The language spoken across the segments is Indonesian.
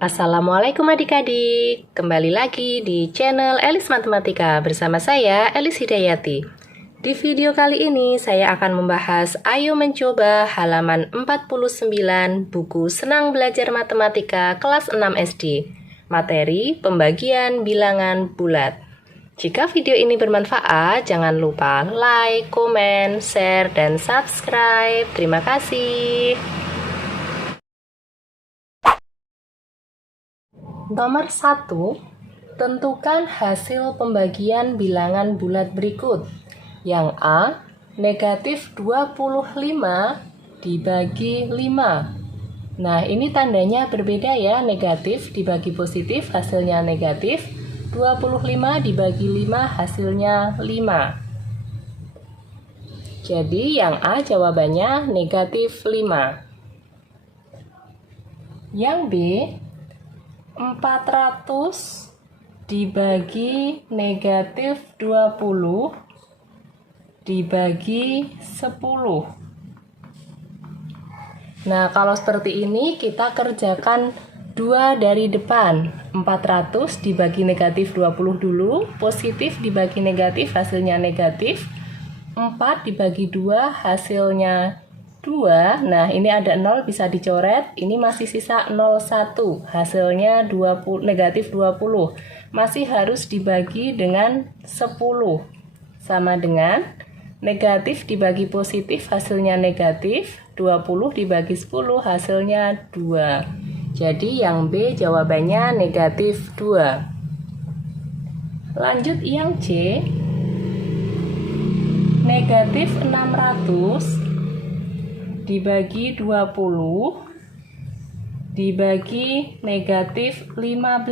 Assalamualaikum adik-adik, kembali lagi di channel Elis Matematika bersama saya Elis Hidayati. Di video kali ini saya akan membahas Ayo Mencoba halaman 49 buku Senang Belajar Matematika kelas 6 SD, materi pembagian bilangan bulat. Jika video ini bermanfaat, jangan lupa like, komen, share, dan subscribe. Terima kasih. Nomor 1, tentukan hasil pembagian bilangan bulat berikut. Yang A, negatif 25 dibagi 5. Nah, ini tandanya berbeda ya, negatif dibagi positif hasilnya negatif, 25 dibagi 5 hasilnya 5. Jadi yang A jawabannya negatif 5. Yang B, 400 dibagi negatif 20 dibagi 10. Nah, kalau seperti ini kita kerjakan 2 dari depan. 400 dibagi negatif 20 dulu, positif dibagi negatif hasilnya negatif. 4 dibagi 2 hasilnya 2, nah ini ada 0 bisa dicoret, ini masih sisa 01, hasilnya 20, negatif 20, masih harus dibagi dengan 10, sama dengan negatif dibagi positif hasilnya negatif, 20 dibagi 10 hasilnya 2, jadi yang B jawabannya negatif 2. Lanjut yang C, negatif 600 dibagi 20 dibagi negatif 15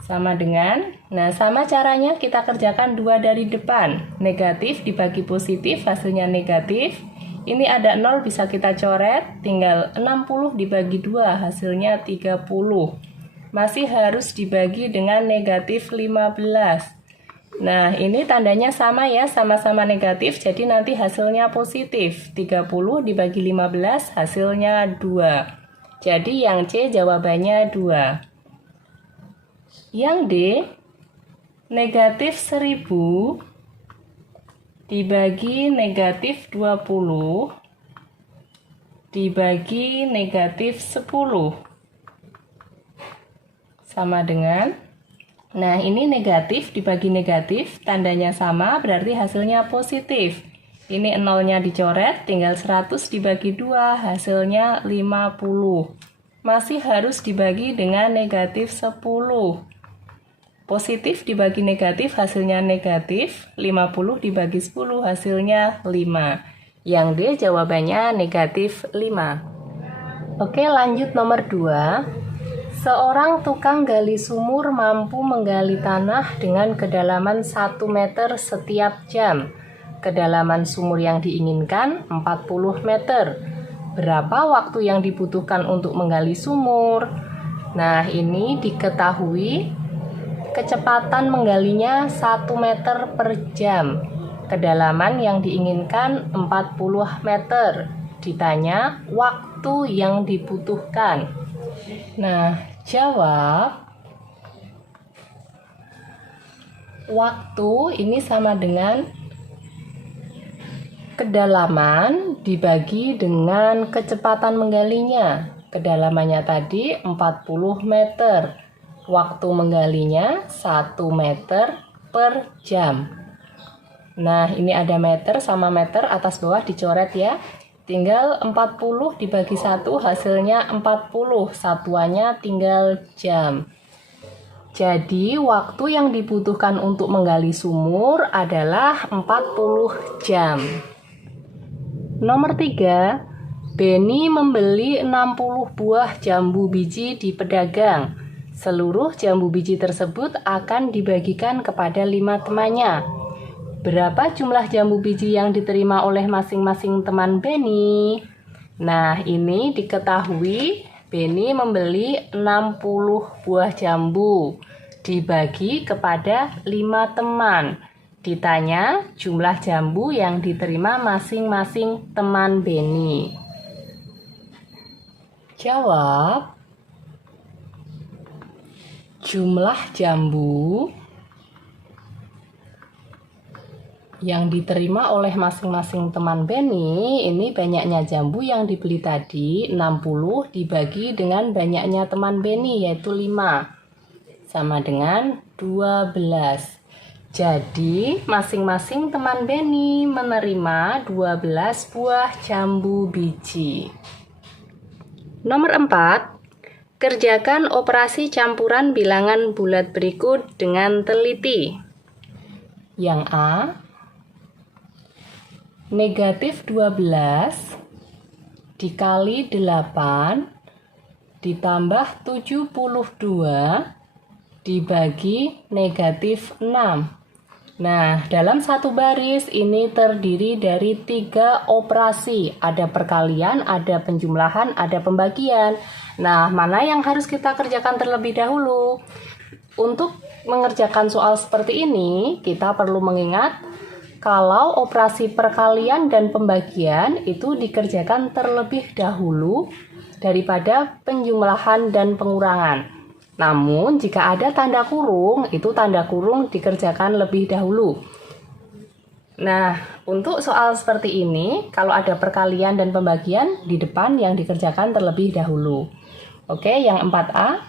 sama dengan, nah sama caranya kita kerjakan 2 dari depan, negatif dibagi positif hasilnya negatif, ini ada 0 bisa kita coret, tinggal 60 dibagi 2 hasilnya 30, masih harus dibagi dengan negatif 15. Nah, ini tandanya sama ya, sama-sama negatif, jadi nanti hasilnya positif. 30 dibagi 15 hasilnya 2. Jadi yang C jawabannya 2. Yang D, negatif 1000 dibagi negatif 20 dibagi negatif 10. Sama dengan, nah, ini negatif dibagi negatif, tandanya sama, berarti hasilnya positif. Ini 0-nya dicoret, tinggal 100 dibagi 2, hasilnya 50. Masih harus dibagi dengan negatif 10. Positif dibagi negatif, hasilnya negatif, 50 dibagi 10, hasilnya 5. Yang D jawabannya negatif 5. Oke, lanjut nomor 2. Seorang tukang gali sumur mampu menggali tanah dengan kedalaman 1 meter setiap jam. Kedalaman sumur yang diinginkan 40 meter. Berapa waktu yang dibutuhkan untuk menggali sumur? Nah, ini diketahui kecepatan menggalinya 1 meter per jam. Kedalaman yang diinginkan 40 meter. Ditanya waktu yang dibutuhkan. Nah, jawab waktu ini sama dengan kedalaman dibagi dengan kecepatan menggalinya. Kedalamannya tadi 40 meter. Waktu menggalinya 1 meter per jam. Nah, ini ada meter sama meter atas bawah dicoret ya. Tinggal 40 dibagi 1 hasilnya 40, satuannya tinggal jam. Jadi waktu yang dibutuhkan untuk menggali sumur adalah 40 jam. Nomor 3, Benny membeli 60 buah jambu biji di pedagang. Seluruh jambu biji tersebut akan dibagikan kepada 5 temannya. Berapa jumlah jambu biji yang diterima oleh masing-masing teman Benny? Nah, ini diketahui Benny membeli 60 buah jambu dibagi kepada 5 teman. Ditanya jumlah jambu yang diterima masing-masing teman Benny. Jawab jumlah jambu yang diterima oleh masing-masing teman Benny. Ini banyaknya jambu yang dibeli tadi 60 dibagi dengan banyaknya teman Benny, yaitu 5, sama dengan 12. Jadi masing-masing teman Benny menerima 12 buah jambu biji. Nomor 4, kerjakan operasi campuran bilangan bulat berikut dengan teliti. Yang A, negatif 12 dikali 8 ditambah 72 dibagi negatif 6. Nah, dalam satu baris ini terdiri dari 3 operasi. Ada perkalian, ada penjumlahan, ada pembagian. Nah, mana yang harus kita kerjakan terlebih dahulu? Untuk mengerjakan soal seperti ini, kita perlu mengingat kalau operasi perkalian dan pembagian itu dikerjakan terlebih dahulu daripada penjumlahan dan pengurangan. Namun, jika ada tanda kurung, itu tanda kurung dikerjakan lebih dahulu. Nah, untuk soal seperti ini, kalau ada perkalian dan pembagian, di depan yang dikerjakan terlebih dahulu. Oke, yang 4A.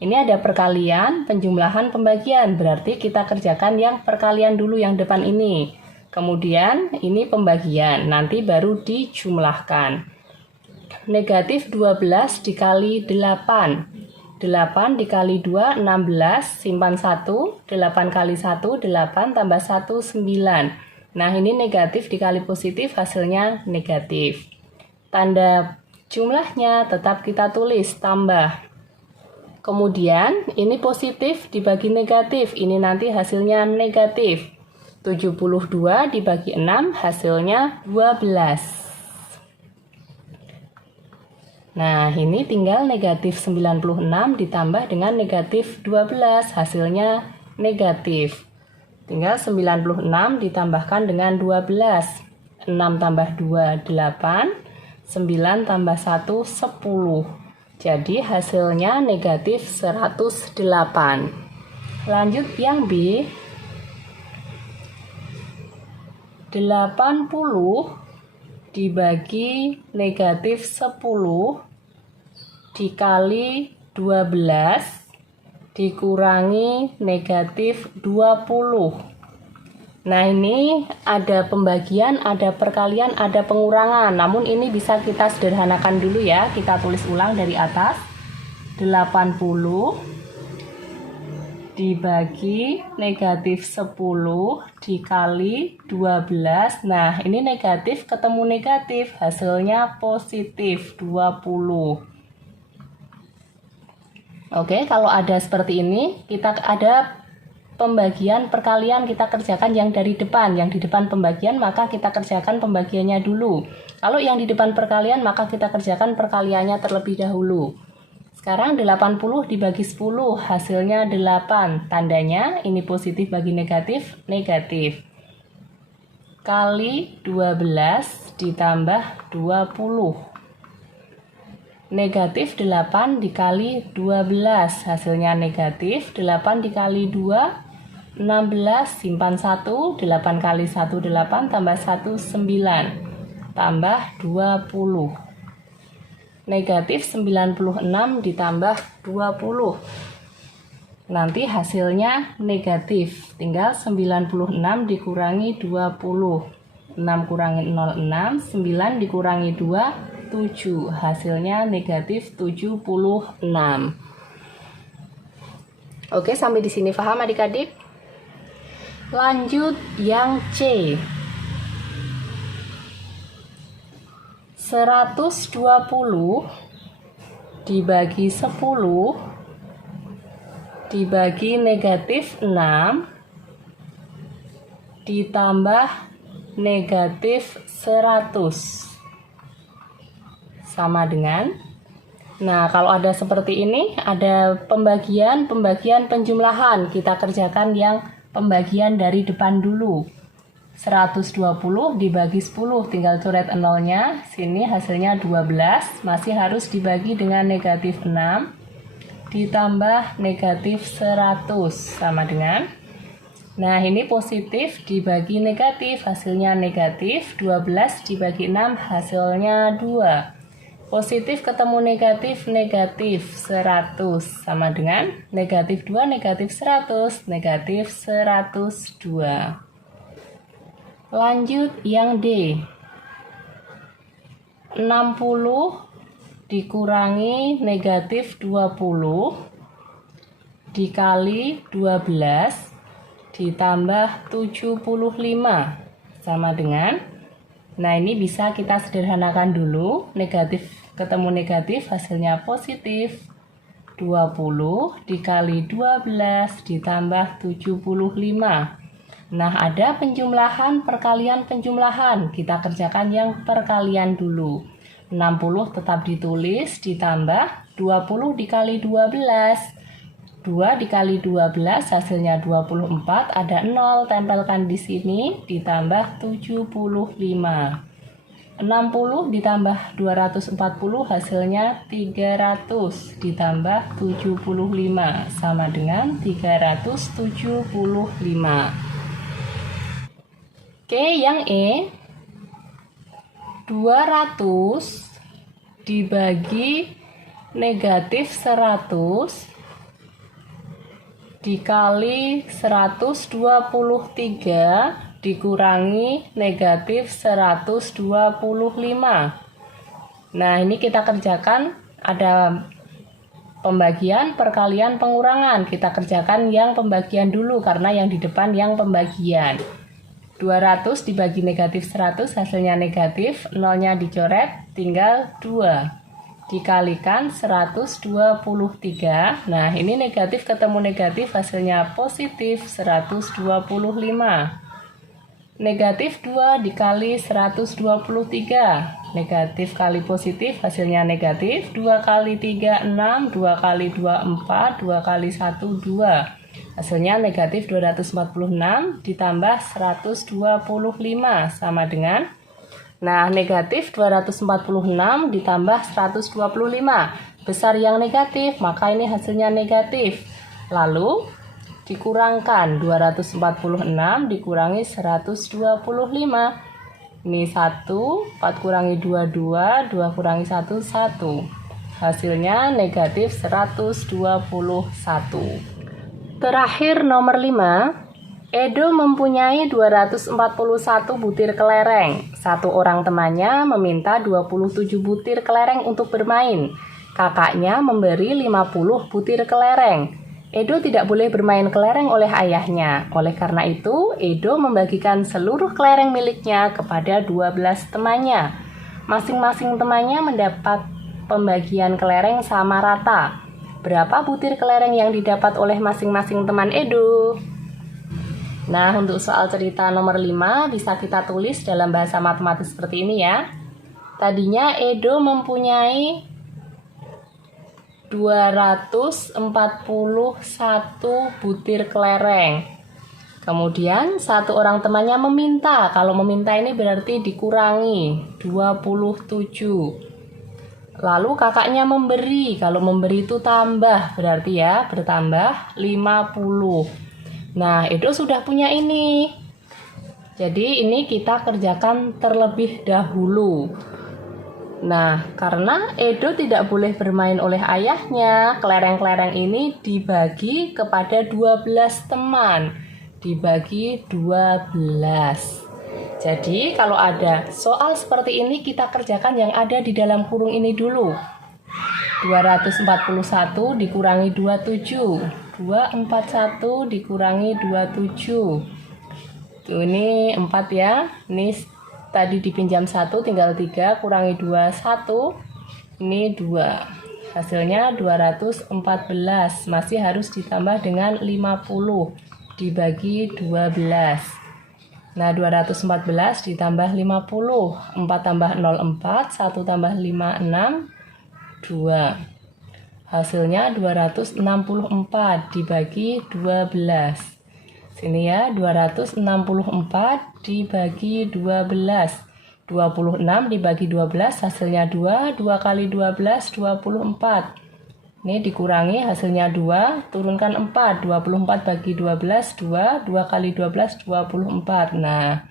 Ini ada perkalian, penjumlahan, pembagian. Berarti kita kerjakan yang perkalian dulu yang depan ini. Kemudian, ini pembagian. Nanti baru dijumlahkan. Negatif 12 dikali 8. 8 dikali 2, 16, simpan 1, 8 kali 1, 8, tambah 1, 9. Nah, ini negatif dikali positif, hasilnya negatif. Tanda jumlahnya tetap kita tulis, tambah. Kemudian, ini positif dibagi negatif, ini nanti hasilnya negatif. 72 dibagi 6, hasilnya 12. Nah, ini tinggal negatif 96 ditambah dengan negatif 12, hasilnya negatif. Tinggal 96 ditambahkan dengan 12. 6 tambah 2, 8. 9 tambah 1, 10. Jadi hasilnya negatif 108. Lanjut yang B. 80 dibagi negatif 10 dikali 12 dikurangi negatif 20. Nah, ini ada pembagian, ada perkalian, ada pengurangan. Namun ini bisa kita sederhanakan dulu ya. Kita tulis ulang dari atas. 80 dibagi negatif 10 dikali 12. Nah, ini negatif ketemu negatif, hasilnya positif 20. Oke, kalau ada seperti ini, kita ada pembagian perkalian, kita kerjakan yang dari depan. Yang di depan pembagian, maka kita kerjakan pembagiannya dulu. Kalau yang di depan perkalian, maka kita kerjakan perkaliannya terlebih dahulu. Sekarang 80 dibagi 10, hasilnya 8. Tandanya ini positif bagi negatif, negatif. Kali 12 ditambah 20. Negatif 8 dikali 12, hasilnya negatif. 8 dikali 2, 16, simpan 1. 8 kali 1, 8, tambah 1, 9. Tambah 20. Negatif 96 ditambah 20. Nanti hasilnya negatif. Tinggal 96 dikurangi 20. 6 kurangi 0, 6. 9 dikurangi 2, 7. Hasilnya negatif 76. Oke, sampai di sini paham adik-adik? Lanjut yang C. 120 dibagi 10 dibagi negatif 6 ditambah negatif 100 sama dengan, nah kalau ada seperti ini, ada pembagian, penjumlahan, kita kerjakan yang pembagian dari depan dulu. 120 dibagi 10, tinggal coret nolnya, sini hasilnya 12, masih harus dibagi dengan negatif 6. ditambah negatif 100 sama dengan, nah ini positif dibagi negatif, hasilnya negatif. 12 dibagi 6 hasilnya 2. Positif ketemu negatif, negatif 100 sama dengan negatif 2, negatif 100, negatif 102. Lanjut yang D. 60 dikurangi negatif 20 dikali 12 ditambah 75 sama dengan, nah ini bisa kita sederhanakan dulu, negatif ketemu negatif hasilnya positif. 20 dikali 12 ditambah 75. Nah ada penjumlahan, perkalian, penjumlahan, kita kerjakan yang perkalian dulu. 60 tetap ditulis ditambah 20 dikali 12. 2 dikali 12 hasilnya 24, ada 0, tempelkan di sini, ditambah 75. 60 ditambah 240 hasilnya 300, ditambah 75 sama dengan 375. Oke, yang E. 200 dibagi negatif 100 dikali 123 dikurangi negatif 125. Nah ini kita kerjakan, ada pembagian, perkalian, pengurangan. Kita kerjakan yang pembagian dulu karena yang di depan yang pembagian. 200 dibagi negatif 100 hasilnya negatif, nolnya dicoret, tinggal 2. Dikalikan 123. Nah ini negatif ketemu negatif hasilnya positif 125. Negatif 2 dikali 123. Negatif kali positif hasilnya negatif. 2 kali 3 6, 2 kali 2 4, 2 kali 1 2. Hasilnya negatif 246 ditambah 125 sama dengan, nah negatif 246 ditambah 125. Besar yang negatif, maka ini hasilnya negatif. Lalu dikurangkan 246 dikurangi 125. Ini 1, 4 kurangi 2, 2, 2 kurangi 1, 1. Hasilnya negatif 121. Terakhir nomor 5. Edo mempunyai 241 butir kelereng. Satu orang temannya meminta 27 butir kelereng untuk bermain. Kakaknya memberi 50 butir kelereng. Edo tidak boleh bermain kelereng oleh ayahnya. Oleh karena itu, Edo membagikan seluruh kelereng miliknya kepada 12 temannya. Masing-masing temannya mendapat pembagian kelereng sama rata. Berapa butir kelereng yang didapat oleh masing-masing teman Edo? Nah, untuk soal cerita nomor 5 bisa kita tulis dalam bahasa matematis seperti ini ya. Tadinya Edo mempunyai 241 butir kelereng. Kemudian satu orang temannya meminta. Kalau meminta ini berarti dikurangi 27. Lalu kakaknya memberi. Kalau memberi itu tambah, berarti ya bertambah 50. Nah, Edo sudah punya ini. Jadi ini kita kerjakan terlebih dahulu. Nah, karena Edo tidak boleh bermain oleh ayahnya, kelereng-kelereng ini dibagi kepada 12 teman. Dibagi 12. Jadi kalau ada soal seperti ini kita kerjakan yang ada di dalam kurung ini dulu. 241 dikurangi 27. 241 dikurangi 27. Tuh ini 4 ya. Ini tadi dipinjam 1 tinggal 3 kurangi 2 1. Ini 2. Hasilnya 214. Masih harus ditambah dengan 50 dibagi 12. Nah, 214 ditambah 50. 4 tambah 0 4, 1 tambah 5 6, 2. Hasilnya 264 dibagi 12. Sini ya, 264 dibagi 12. 26 dibagi 12 hasilnya 2. 2 kali 12 24. Ini dikurangi hasilnya 2, turunkan 4. 24 bagi 12, 2. 2 kali 12, 24. Nah,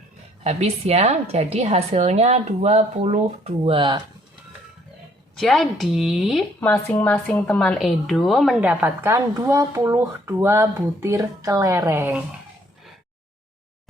habis ya. Jadi hasilnya 22. Jadi, masing-masing teman Edo mendapatkan 22 butir kelereng.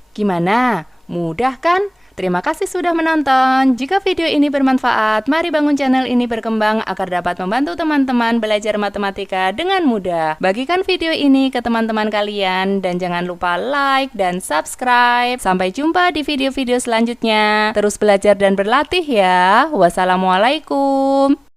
Gimana? Mudah kan? Terima kasih sudah menonton. Jika video ini bermanfaat, mari bangun channel ini berkembang agar dapat membantu teman-teman belajar matematika dengan mudah. Bagikan video ini ke teman-teman kalian dan jangan lupa like dan subscribe. Sampai jumpa di video-video selanjutnya. Terus belajar dan berlatih ya. Wassalamualaikum.